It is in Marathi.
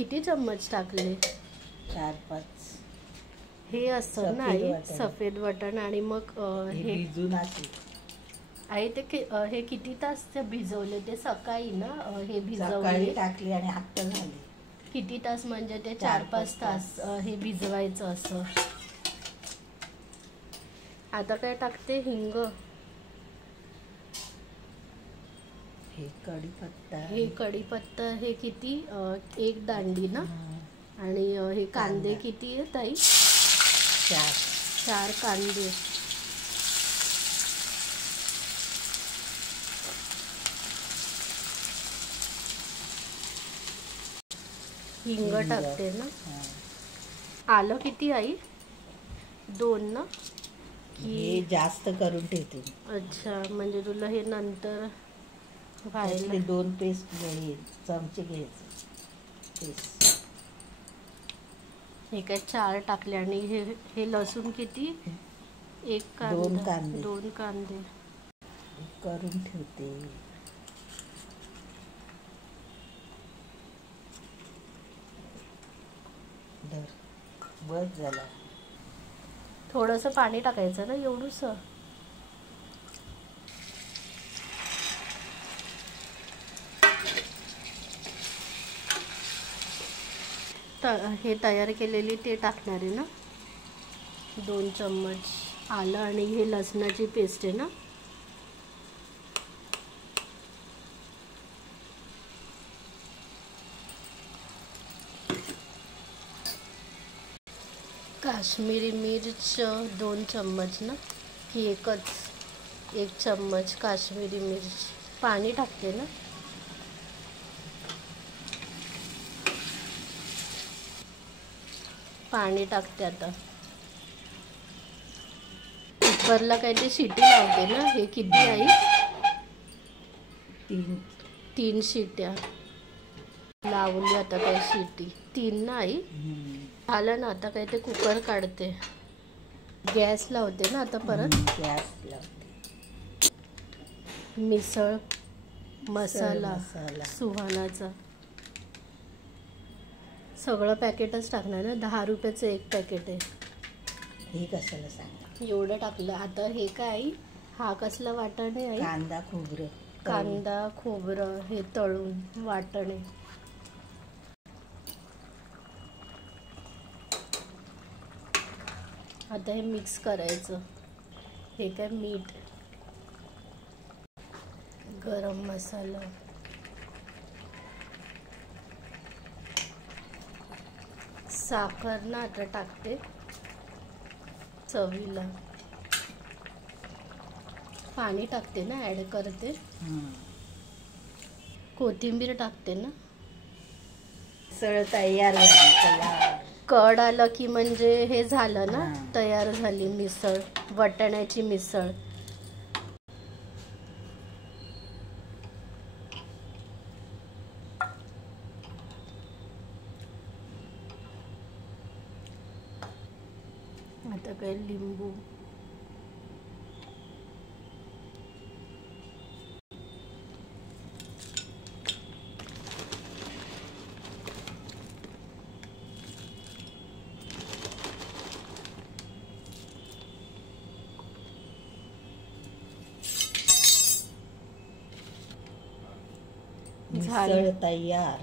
किती चम्मच टाकले? 4-5. हे असतं ना आई सफेद वाटण आणि मग हे भिजून असे आई ते हे किती तास ते भिजवले? ते सकाळी ना हे भिजवले सकाळी टाकली आणि हट्ट झाली. किती तास म्हणजे ते 4-5 तास हे भिजवायचं असं. आता काय टाकते? हिंग, हे कढीपत्ता हे किती? 1 दांडी ना. आणि हे कांदे किती आहेत ताई? 4 कांदे. हिंग टाकते ना. आलं किती आई? 2 ना. हे जास्त करून ठेवते. अच्छा, म्हणजे तुला हे नंतर व्हायला 2 पेस्ट चमचे घ्यायचे पेस्ट. हे काय 4 टाकले आणि हे लसूण किती? 1 कांदा. 2 कांदे करून ठेवते. बस झाला. थोडंसं पाणी टाकायचं ना, एवढंसं. हे तयार केलेली ते टाकणार आहे ना. 2 चम्मच आलं आणि हे लसणाची पेस्ट आहे ना. काश्मीरी मिर्च 2 चम्मच ना, की एकच? 1 चम्मच काश्मीरी मिर्च. पाणी टाकते ना. पाणी टाकते आता. कुकरला काय ते शिटी लावते ना. हे किती आई? 3 शिट्या लावली. आता काय शिटी 3 ना आई? झालं ना. आता काय ते कुकर काढते. गॅस लावते ना आता परत. गॅस लावते. मिसळ मसाला सुहानाचा सगळं पॅकेटच टाकणार ना. 10 रुपयाचं 1 पॅकेट आहे. हे कशाला सांग? एवढं टाकलं. आता हे काय? हा कसलं वाटण आहे आई? कांदा खोबरं हे तळून वाटण आहे. आता हे मिक्स करायचं. हे काय? मीठ, गरम मसाला, साखर ना आता टाकते चवीला. पाणी टाकते ना, ॲड करते. कोथिंबीर टाकते ना. मिसळ तयार झाली. कड आलं की म्हणजे हे झालं ना, तयार झाली मिसळ, वाटाण्याची मिसळ. आता काय लिंबू, मिसळ तयार.